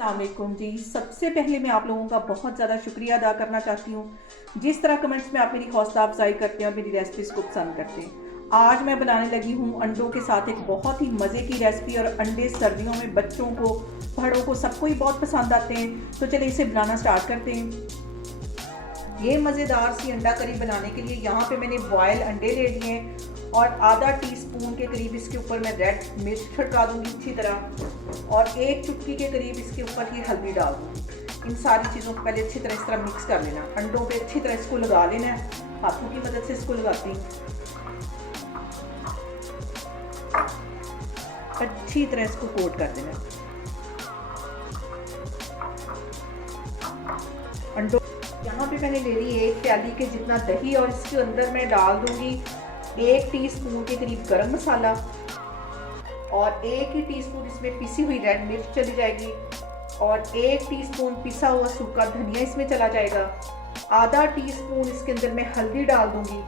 अस्सलाम वालेकुम जी। सबसे पहले मैं आप लोगों का बहुत ज़्यादा शुक्रिया अदा करना चाहती हूँ, जिस तरह कमेंट्स में आप मेरी हौसला अफजाई करते हैं और मेरी रेसिपीज़ को पसंद करते हैं। आज मैं बनाने लगी हूँ अंडों के साथ एक बहुत ही मज़े की रेसिपी। और अंडे सर्दियों में बच्चों को, बड़ों को, सबको ही बहुत पसंद आते हैं। तो चलिए इसे बनाना स्टार्ट करते हैं। ये मज़ेदार सी अंडा करी बनाने के लिए यहाँ पे मैंने बॉयल अंडे ले लिए हैं और आधा टीस्पून के करीब इसके ऊपर मैं रेड मिर्च छिड़का दूंगी अच्छी तरह, और एक चुटकी के करीब इसके ऊपर ही हल्दी डाल दूंगी। इन सारी चीज़ों को पहले अच्छी तरह इस तरह मिक्स कर लेना। अंडों पे अच्छी तरह इसको लगा लेना है, हाथों की मदद से इसको लगाती हूँ। अच्छी तरह इसको कोट कर देना अंडों। यहाँ पे मैंने ले ली एक प्याली के जितना दही, और इसके अंदर मैं डाल दूंगी 1 टीस्पून के करीब गरम मसाला, और 1 ही टीस्पून इसमें पिसी हुई रेड मिर्च चली जाएगी, और 1 टीस्पून पिसा हुआ सूखा धनिया इसमें चला जाएगा। आधा टीस्पून इसके अंदर मैं हल्दी डाल दूंगी,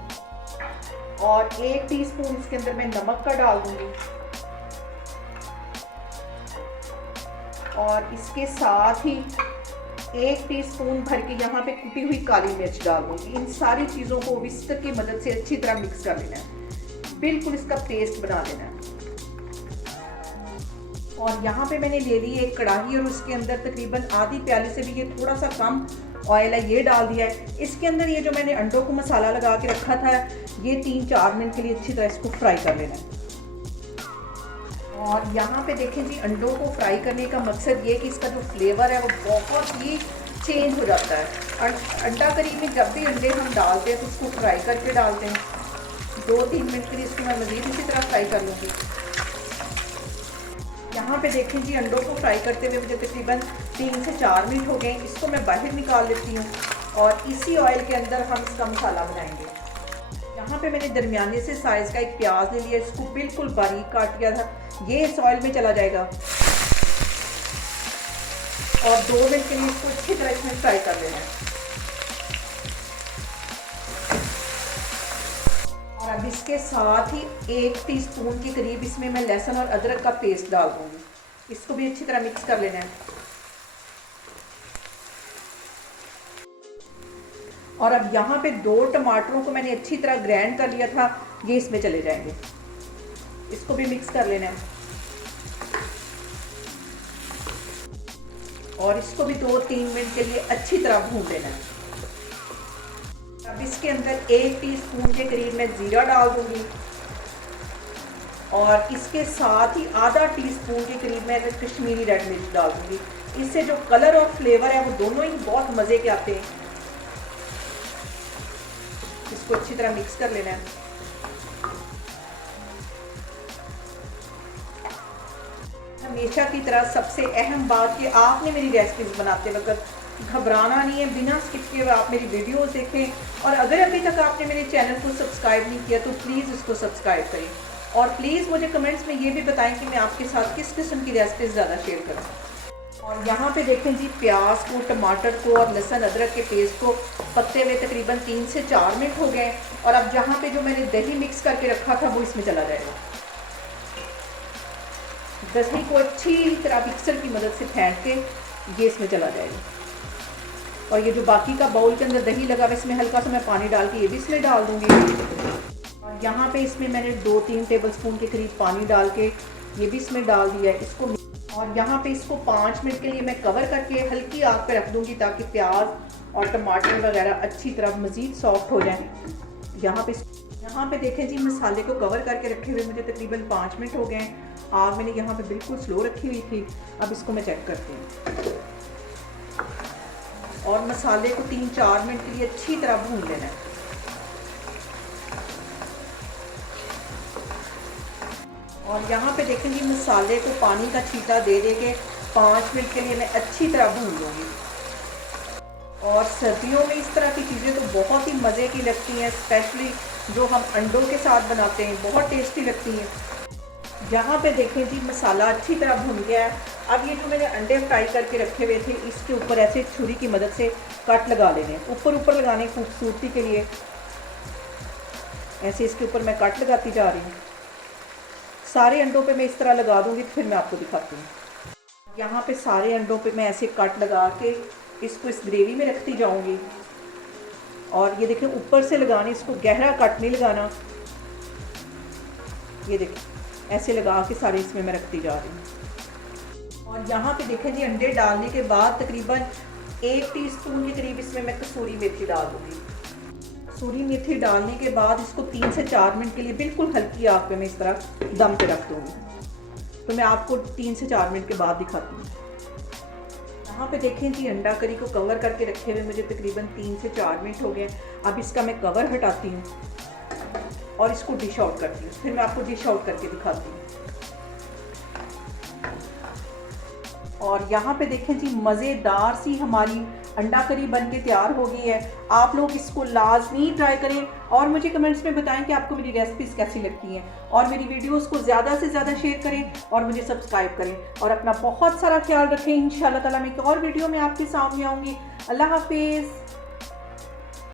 और 1 टीस्पून इसके अंदर मैं नमक का डाल दूंगी, और इसके साथ ही 1 टीस्पून भर के यहाँ पे कुटी हुई काली मिर्च डाल दूंगी। इन सारी चीज़ों को विस्कर की मदद से अच्छी तरह मिक्स कर लेना है, बिल्कुल इसका पेस्ट बना लेना है। और यहाँ पे मैंने ले ली एक कढ़ाई, और उसके अंदर तकरीबन आधी प्याली से भी ये थोड़ा सा कम ऑयल है, ये डाल दिया है। इसके अंदर ये जो मैंने अंडों को मसाला लगा के रखा था, ये 3-4 मिनट के लिए अच्छी तरह इसको फ्राई कर लेना है। और यहाँ पे देखें जी, अंडों को फ्राई करने का मकसद ये कि इसका जो फ्लेवर है वो बहुत ही चेंज हो जाता है। अंडा करी में जब भी अंडे हम डालते हैं तो उसको फ्राई करके डालते हैं। 2-3 मिनट के लिए इसको मैं मज़ीद इसी तरह फ्राई कर लूँगी। यहाँ पे देखें जी, अंडों को फ्राई करते हुए मुझे तकरीबन 3 से 4 मिनट हो गए। इसको मैं बाहर निकाल लेती हूँ, और इसी ऑयल के अंदर हम इसका मसाला बनाएंगे। यहाँ पे मैंने दरमियाने से साइज़ का एक प्याज ले लिया, इसको बिल्कुल बारीक काट लिया था, ये इस ऑयल में चला जाएगा, और 2 मिनट के लिए इसको अच्छी तरह इसमें फ्राई कर लेना है। और अब इसके साथ ही 1 टीस्पून के करीब इसमें मैं लहसुन और अदरक का पेस्ट डाल दूंगी। इसको भी अच्छी तरह मिक्स कर लेना है। और अब यहाँ पे 2 टमाटरों को मैंने अच्छी तरह ग्राइंड कर लिया था, ये इसमें चले जाएंगे। इसको भी मिक्स कर लेना है, और इसको भी 2-3 मिनट के लिए अच्छी तरह भून लेना है। अब इसके अंदर 1 टीस्पून के करीब मैं जीरा डाल दूंगी, और इसके साथ ही आधा टीस्पून के करीब मैं कश्मीरी रेड मिर्च डाल दूंगी। इससे जो कलर और फ्लेवर है वो दोनों ही बहुत मज़े के आते हैं। इसको अच्छी तरह मिक्स कर लेना है। हमेशा की तरह सबसे अहम बात कि आपने मेरी रेसिपीज बनाते वक्त घबराना नहीं है, बिना स्किप किए हुए आप मेरी वीडियोस देखें। और अगर अभी तक आपने मेरे चैनल को सब्सक्राइब नहीं किया तो प्लीज़ इसको सब्सक्राइब करें, और प्लीज़ मुझे कमेंट्स में ये भी बताएं कि मैं आपके साथ किस किस्म की रेसिपीज ज़्यादा शेयर करूँ। और यहाँ पे देखें जी, प्याज को, टमाटर को और लहसुन अदरक के पेस्ट को पकते हुए तकरीबन 3 से 4 मिनट हो गए। और अब जहाँ पे जो मैंने दही मिक्स करके रखा था वो इसमें चला जाएगा। दही को अच्छी तरह मिक्सर की मदद से फेंट के ये इसमें चला जाएगा। और ये जो बाकी का बाउल के अंदर दही लगा हुआ, इसमें हल्का सा मैं पानी डाल के ये भी इसमें डाल दूंगी। और यहाँ पे इसमें मैंने 2-3 टेबलस्पून के करीब पानी डाल के ये भी इसमें डाल दिया है इसको। और यहाँ पे इसको 5 मिनट के लिए मैं कवर करके हल्की आग पे रख दूंगी, ताकि प्याज और टमाटर वगैरह अच्छी तरह मज़ीद सॉफ्ट हो जाएं। यहाँ पे देखें जी, मसाले को कवर करके रखे हुए मुझे तकरीबन 5 मिनट हो गए। आग मैंने यहाँ पे बिल्कुल स्लो रखी हुई थी। अब इसको मैं चेक करती हूँ, और मसाले को 3-4 मिनट के लिए अच्छी तरह भून लेना है। और यहाँ पे देखें जी, मसाले को पानी का छींटा दे के 5 मिनट के लिए मैं अच्छी तरह भून लूँगी। और सर्दियों में इस तरह की चीज़ें तो बहुत ही मज़े की लगती हैं, स्पेशली जो हम अंडों के साथ बनाते हैं, बहुत टेस्टी लगती हैं। यहाँ पे देखें जी, मसाला अच्छी तरह भुन गया है। अब ये जो मैंने अंडे फ्राई करके रखे हुए थे, इसके ऊपर ऐसे छुरी की मदद से कट लगा लेने, ऊपर ऊपर लगाने खूबसूरती के लिए। ऐसे इसके ऊपर मैं कट लगाती जा रही हूँ। सारे अंडों पे मैं इस तरह लगा दूंगी, तो फिर मैं आपको दिखाती हूँ। यहाँ पे सारे अंडों पे मैं ऐसे कट लगा के इसको इस ग्रेवी में रखती जाऊँगी। और ये देखें ऊपर से लगाने, इसको गहरा कट नहीं लगाना। ये देखें ऐसे लगा के सारे इसमें मैं रखती जा रही हूँ। और यहाँ पे देखें जी, अंडे डालने के बाद तकरीबन 1 टीस्पून के करीब इसमें मैं कसूरी मेथी डाल दूँगी। कसूरी मेथी डालने के बाद इसको 3 से 4 मिनट के लिए बिल्कुल हल्की आग पे मैं इस तरह दम पे रख दूँगी। तो मैं आपको 3 से 4 मिनट के बाद दिखाती हूँ। यहाँ पे देखें जी, अंडा करी को कवर करके रखे हुए मुझे तकरीबन 3 से 4 मिनट हो गए। अब इसका मैं कवर हटाती हूँ और इसको डिश आउट करती हूँ। फिर मैं आपको डिश आउट करके दिखाती हूँ। और यहाँ पे देखें जी, मज़ेदार सी हमारी अंडा करी बन के तैयार हो गई है। आप लोग इसको लाजमी ट्राई करें और मुझे कमेंट्स में बताएं कि आपको मेरी रेसिपीज़ कैसी लगती हैं। और मेरी वीडियोस को ज़्यादा से ज़्यादा शेयर करें और मुझे सब्सक्राइब करें। और अपना बहुत सारा ख्याल रखें। इंशाल्लाह ताला मैं एक और वीडियो में आपके सामने आऊँगी। अल्लाह हाफिज़।